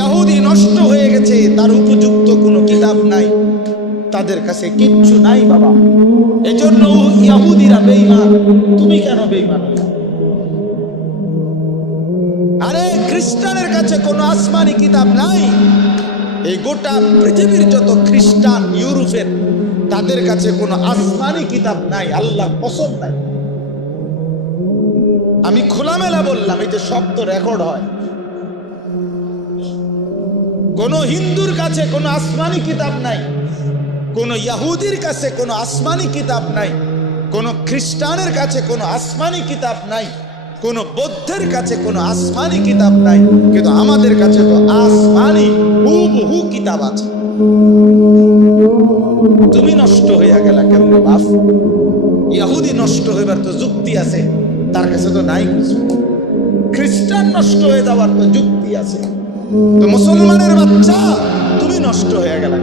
ইহুদি নষ্ট হয়ে গেছে, তার উপযুক্ত কোনো কিতাব নাই, তাদের কাছে কিচ্ছু নাই বাবা। এজন্য ইহুদিরা বেঈমান। তুমি কেন বেঈমান? আরে খ্রিস্টানের কাছে কোনো আসমানি কিতাব নাই। এই গোটা পৃথিবীর যত খ্রিস্টান ইউরোপের, তাদের কাছে কোনো আসমানি কিতাব নাই, আল্লাহর কসম নাই। আমি খোলামেলা বললাম, এই যে শব্দ রেকর্ড হয়। কোন হিন্দুর কাছে কোনো আসমানি কিতাব নাই, কোন ইহুদির কাছে কোনো আসমানি কিতাব নাই, কোন খ্রিস্টানের কাছে কোনো আসমানি কিতাব নাই, কোন বৌদ্ধের কাছে কোনো আসমানি কিতাব নাই। কিন্তু আমাদের কাছে তো আসমানি হুবহু কিতাব আছে। তুমি নষ্ট হইয়া গেলা কেমনে বাপ? ইহুদি নষ্ট হইবার তো যুক্তি আছে, তার কাছে তো নাই কিছু। খ্রিস্টান নষ্ট হয়ে যাওয়ার তো যুক্তি আছে। তো মুসলমানের বাচ্চা তুমি নষ্ট হয়ে গেলা।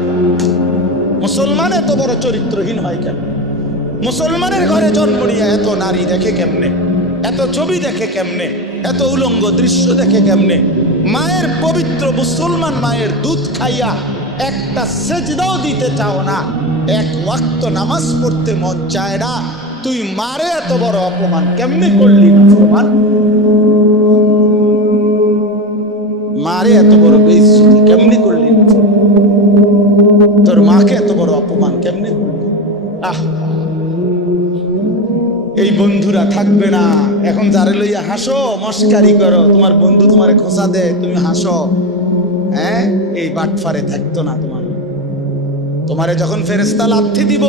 মুসলমান এত বড় চরিত্রহীন হয় কেন? মুসলমানের ঘরে জন্ম নিয়ে এত নারী দেখে কেমনে, এত ছবি দেখে কেমনে, এত উলঙ্গ দৃশ্য দেখে কেমনে? মায়ের পবিত্র মুসলমান মায়ের দুধ খাইয়া একটা সেজদাও দিতে চাও না, এক ওয়াক্ত নামাজ পড়তে মন চায় না, তুই মারে এত বড় অপমান কেমনে করলি? মুসলমান মারে এত বড় বেইজ্জতি কেমনে করলি? তোর মাকে এত বড় অপমান কেমনে করলি? এই বন্ধুরা থাকবে না। এখন যারে লইয়া হাসো, মস্কারি করো, তোমার বন্ধু তোমারে খোঁচা দেয়, তুমি হাসো, হ্যাঁ, এই বাটফারে থাকতো না। তোমারে যখন ফেরেশতা লাথি দিব,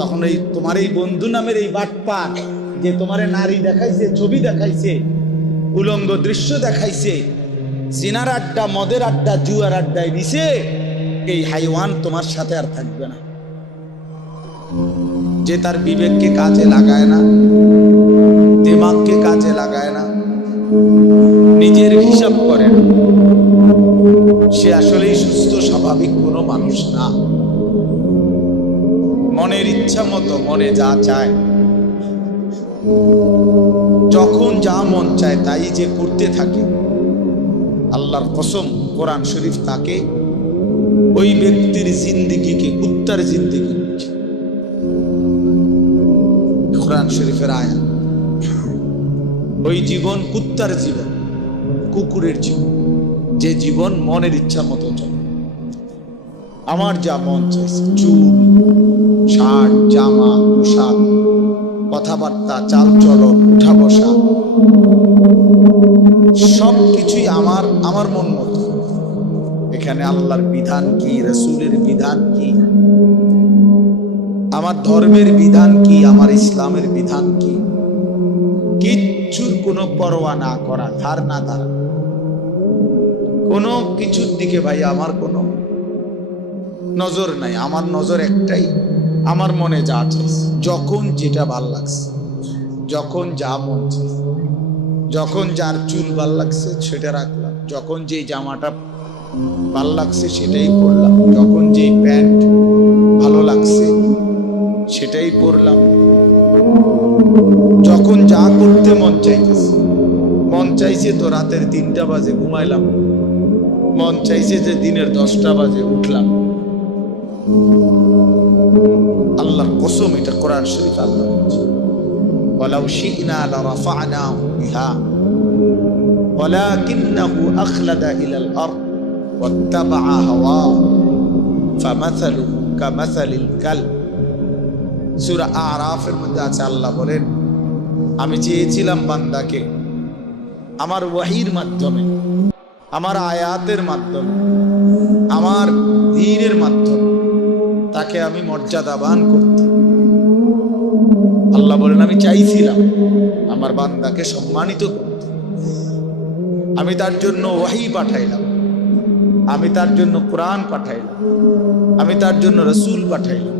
তখন এই তোমার এই বন্ধু নামের এই বাটপার, যে তোমারে নারী দেখাইছে, ছবি দেখাইছে, উলঙ্গ দৃশ্য দেখাইছে, জিনার আড্ডা, মদের আড্ডা, জুয়ার আড্ডায় দিছে, এই হাইওয়ান তোমার সাথে আর থাকবে না। যে তার বিবেককে কাজে লাগায় না, দিমাগকে কাজে লাগায় না, নিজের হিসাব করে না, সে আসলেই সুস্থ স্বাভাবিক কোনো মানুষ না। মনের ইচ্ছা মতো মনে যা চায়, যখন যা মন চায় তাই যে করতে থাকে, আল্লাহর কসম কোরআন শরীফ তাকে, ওই ব্যক্তির জিন্দেগিকে কুত্তার জিন্দেগি, কোরআন শরীফের আয়াত, ওই জীবন কুত্তার জীবন, কুকুরের জীবন, যে জীবন মনের ইচ্ছা মতো চলে। আমার যা মন চাইছে, চুল, শার্ট, জামা, পোশাক, কথাবার্তা, চাল চলন, উঠা বসা, সব কিছুই আমার মন মতো। এখানে আল্লাহর বিধান কি, রাসূলের বিধান কি, আমার ধর্মের বিধান কি, আমার ইসলামের বিধান কি, কিচ্ছুর কোনো পরোয়া না করা, ধার না ধার, কোনো কিছুর দিকে ভাই আমার কোনো নজর নাই। আমার নজর একটাই, আমার মনে যা চাইছে, যখন যেটা ভাল লাগছে, যখন যা মন চাইছে, যখন যার চুল ভাল লাগছে সেটা রাখলাম, যখন যেই জামাটা ভাল লাগছে সেটাই পরলাম, যখন যেই প্যান্ট ভালো লাগছে সেটাই পরলাম, যখন যা করতে মন চাইতেছে। মন চাইছে তো রাতের 3টা বাজে ঘুমাইলাম, মন চাইছে যে দিনের 10টা বাজে উঠলাম। আল্লাহর কসম, এটা কোরআন শরীফ আল্লাহ বলছে, ওয়ালাউ শি'না লারাফা'নাহু বিহা ওয়ালাকিন্নাহু আখলাদা ইলাল আরদ ওয়াত্তাবা'a হাওয়াহু ফামাসালুহু কামাসালিল কালব। সূরা আরাফের মধ্যে আছে, আল্লাহ বলেন, আমি চেয়েছিলাম বান্দাকে আমার ওয়াহির মাধ্যমে, আমার আয়াতের মাধ্যমে, আমার দ্বীনের মাধ্যমে তাকে আমি মর্যাদাবান করতে। আল্লাহ বলেন, আমি চাইছিলাম আমার বান্দাকে সম্মানিত করতে। আমি তার জন্য ওয়াহি পাঠাইলাম, আমি তার জন্য কোরআন পাঠাইলাম, আমি তার জন্য রাসূল পাঠাইলাম,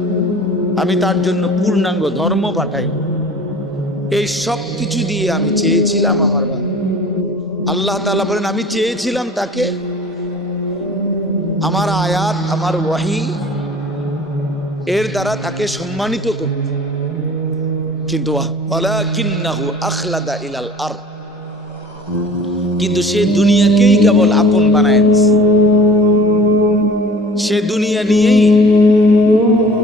আমি তার জন্য পূর্ণাঙ্গ ধর্ম পাঠাইলাম। এই সব কিছু দিয়ে আমি চেয়েছিলাম আমার বান্দা, আল্লাহ তাআলা বলেন, আমি চেয়েছিলাম তাকে আমার আয়াত, আমার ওয়াহি এর দ্বারা তাকে সম্মানিত করতে। কিন্তু ওয়ালাকিন্নাহু আখলাদা ইলাল আরদ, কিন্তু সে দুনিয়াকেই কেবল আপন বানায় দিছে। সে দুনিয়া নিয়েই,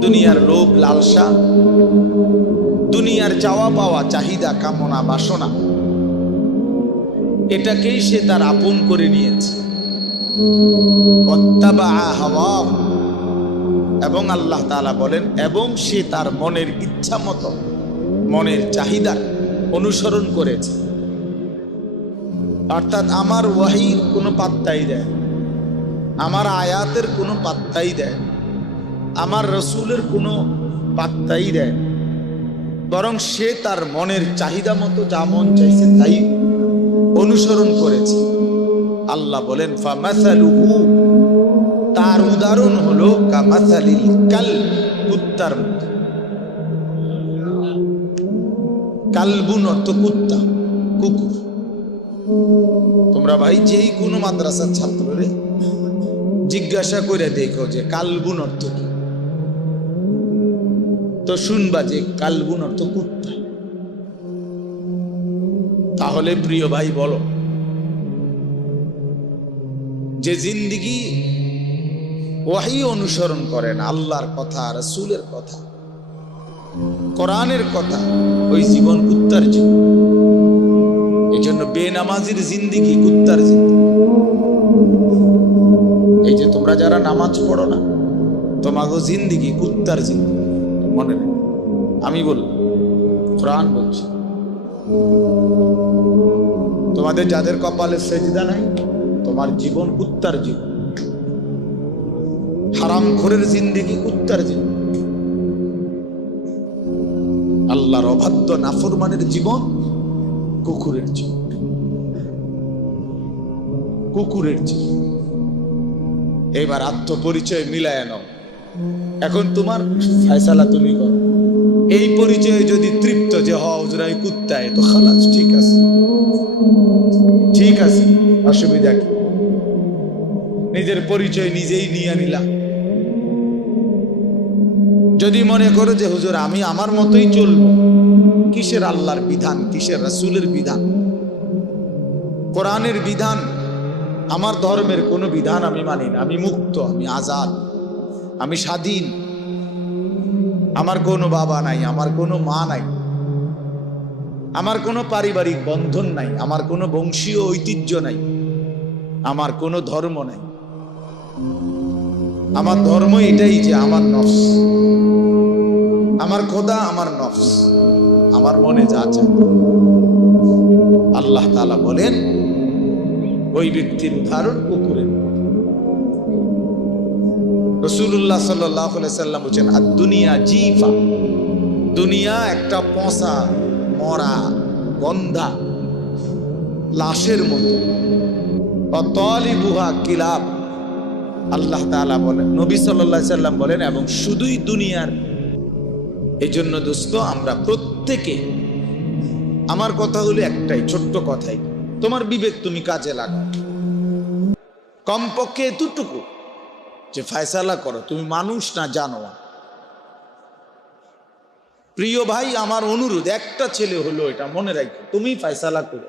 দুনিয়ার লোভ লালসা, দুনিয়ার চাওয়া পাওয়া, চাহিদা, কামনা, বাসনা, এটাকেই সে তার আপন করে নিয়েছে। এবং আল্লাহ তাআলা বলেন, এবং সে তার মনের ইচ্ছা মতো, মনের চাহিদার অনুসরণ করেছে। অর্থাৎ আমার ওয়াহির কোনো পাত্তাই দেয়, আমার আয়াতের কোনো পাত্তাই দেয়, আমার রসুলের কোনো পাত্তাই দেয়, বরং সে তার মনের চাহিদা মতো যা মন চাইছে তাই অনুসরণ করেছে। আল্লাহ বলেন ফামাসালুহু, তার উদাহরণ হলো কামাসালিল কালব, কুত্তার মতো। কালবুন অর্থ কুত্তা, কুকুর। তোমরা ভাই যেই কোনো মাদ্রাসার ছাত্ররে জিজ্ঞাসা করে দেখো যে কালবুন অর্থ কি, তো শুনবা যে কালবুন অর্থ কুত্তা। তাহলে প্রিয় ভাই বলো, যে জিন্দিগি ওয়াহি অনুসরণ করে না, আল্লাহর কথা, রাসূলের কথা, কোরআনের কথা, ওই জীবন কুত্তার জীবন। এই জন্য বেনামাজির জিন্দিগি কুত্তার জিন্দিগি। এই যে তোমরা যারা নামাজ পড়ো না, তোমাগো জিন্দিগি কুত্তার জিন্দিগি, মনে নেই। আমি বললাম, কোরআন বলছি। তোমাদের যাদের কপালে সেজদা নাই, তোমার জীবন কুত্তার জীবন। হারামখোরের জিন্দিগি কুত্তার জীবন। আল্লাহর অবাধ্য নাফরমানের জীবন কুকুরের জীবন, কুকুরের জীবন। এবার আত্মপরিচয় মিলায় নাও। এখন তোমার ফয়সালা তুমি করো। এই পরিচয়ে যদি তৃপ্ত যে হুজুর আমি কুত্তায়, তো খালাস, ঠিক আছে, ঠিক আছে, অসুবিধা কি? নিজের পরিচয় নিজেই নিয়ে নিলাম। যদি মনে করো যে হুজুর আমি আমার মতোই চলবো, কিসের আল্লাহর বিধান, কিসের রাসূলের বিধান, কোরআনের বিধান, আমার ধর্মের কোনো বিধান আমি মানি না। আমি মুক্ত, আমি আজাদ, আমি স্বাধীন। আমার কোনো বাবা নাই, আমার কোনো মা নাই, আমার কোনো পারিবারিক বন্ধন নাই, আমার কোনো বংশীয় ঐতিহ্য নাই, আমার কোনো ধর্ম নাই। আমার ধর্ম এটাই যে আমার নফস, আমার খোদা, আমার নফস, আমার মনে যা চায়। আল্লাহ তাআলা বলেন ওই ব্যক্তির উদাহরণ কুকুরের। রাসূলুল্লাহ সাল্লাল্লাহু আলাইহি সাল্লাম বলেন আদ-দুনিয়া জিফা, দুনিয়া একটা পচা, মরা, গন্ধা লাশের মতো। তালিবুহা কিলাব, আল্লাহ তাআলা বলেন, নবী সাল্লাল্লাহু আলাইহি সাল্লাম বলেন, এবং শুধুই দুনিয়ার। এই জন্য দোস্ত, আমরা প্রত্যেকে, আমার কথা হলো একটাই, ছোট্ট কথাই, তোমার বিবেক তুমি কাজে লাগাও। কমপক্ষে এতটুকু যে ফয়সালা করো তুমি মানুষ না জানোয়ার। প্রিয় ভাই, আমার অনুরোধ, একটা ছেলে হলো, এটা মনে রাখো, তুমি ফয়সালা করো।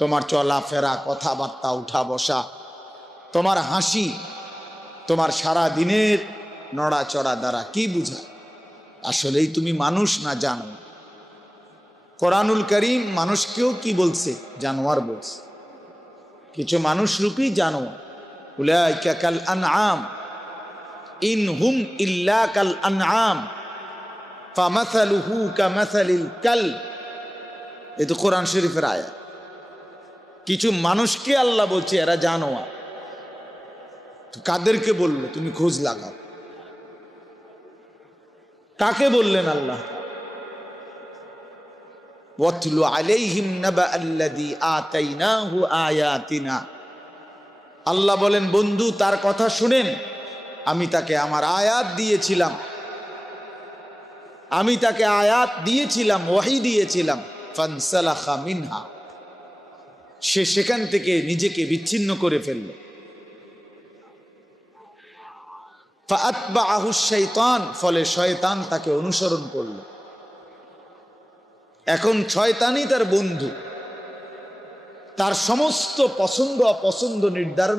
তোমার চলাফেরা, কথাবার্তা, উঠা বসা, তোমার হাসি, তোমার সারা দিনের নড়াচড়া দ্বারা কি বুঝায়? আসলেই তুমি মানুষ না জানো? কোরআনুল কারীম মানুষকেও কি বলছে? জানোয়ার বলছে। কিছু মানুষ রূপী জানোয়ার। উলাইকা কাল আনআম ইন হুম ইল্লা কাল আনআম ফামাসালুহু কামাসালিল কালব। এই তো কোরআন শরীফের আয়াত। কিছু মানুষকে আল্লাহ বলছে এরা জানোয়ার। কাদেরকে বললো? তুমি খোঁজ লাগাও। কাকে বললেন আল্লাহ? ওয়াতলু আলাইহিম নাবা আল্লাযী আতাইনাহু আয়াতিনা। আল্লাহ বলেন, বন্ধু তার কথা শুনেন, আমি তাকে আমার আয়াত দিয়েছিলাম, আমি তাকে আয়াত দিয়েছিলাম, ওয়াহী দিয়েছিলাম। ফানসালাখা মিনহা, সে সেখান থেকে নিজেকে বিচ্ছিন্ন করে ফেলল। ফাআতবাআহু শাইতান, ফলে শয়তান তাকে অনুসরণ করল। এখন শয়তানই তার বন্ধু। তার সমস্ত পছন্দ অপছন্দ নির্ধারণ